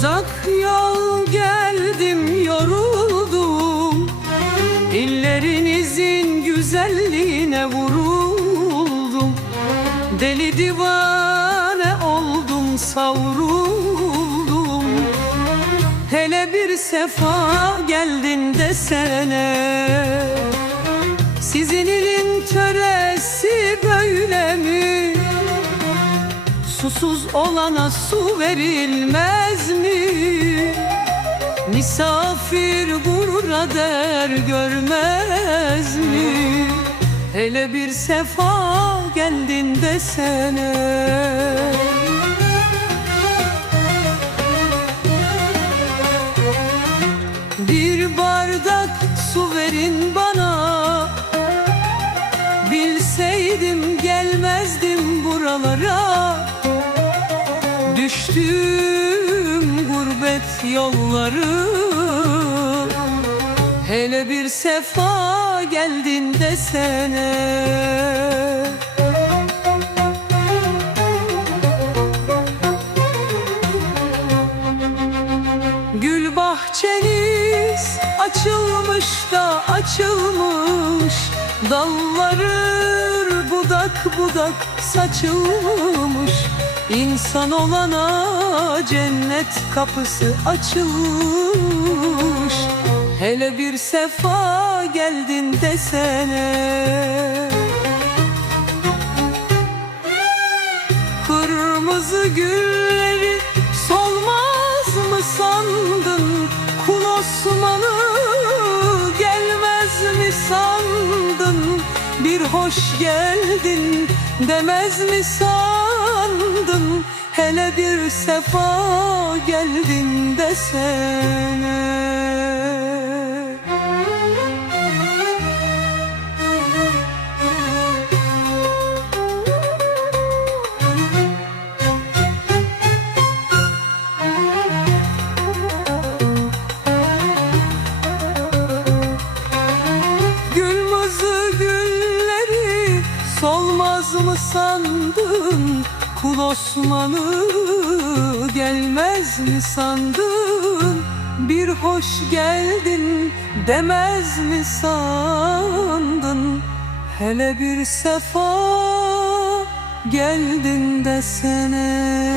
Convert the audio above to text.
Uzak yol geldim yoruldum. İllerinizin güzelliğine vuruldum. Deli divane oldum savruldum. Hele bir sefa geldin desene. Sizin ilin töresi Susuz olana su verilmez mi? Misafir gurura der görmez mi? Hele bir sefa geldin desene Bir bardak su verin Düştüm gurbet yolları. Hele bir sefa geldin desene. Gül bahçeniz açılmış da açılmış. Dalları budak budak saçılmış İnsan olana cennet kapısı açılmış Hele bir sefa geldin desene Kırmızı gülleri solmaz mı sandın? Kul Osman'ı gelmez mi sandın? Bir hoş geldin demez mi sandın? Hele bir sefa geldin desene solmaz mı sandın? Kul Osman'ı gelmez mi sandın? Bir hoş geldin demez mi sandın? Hele bir sefa geldin desene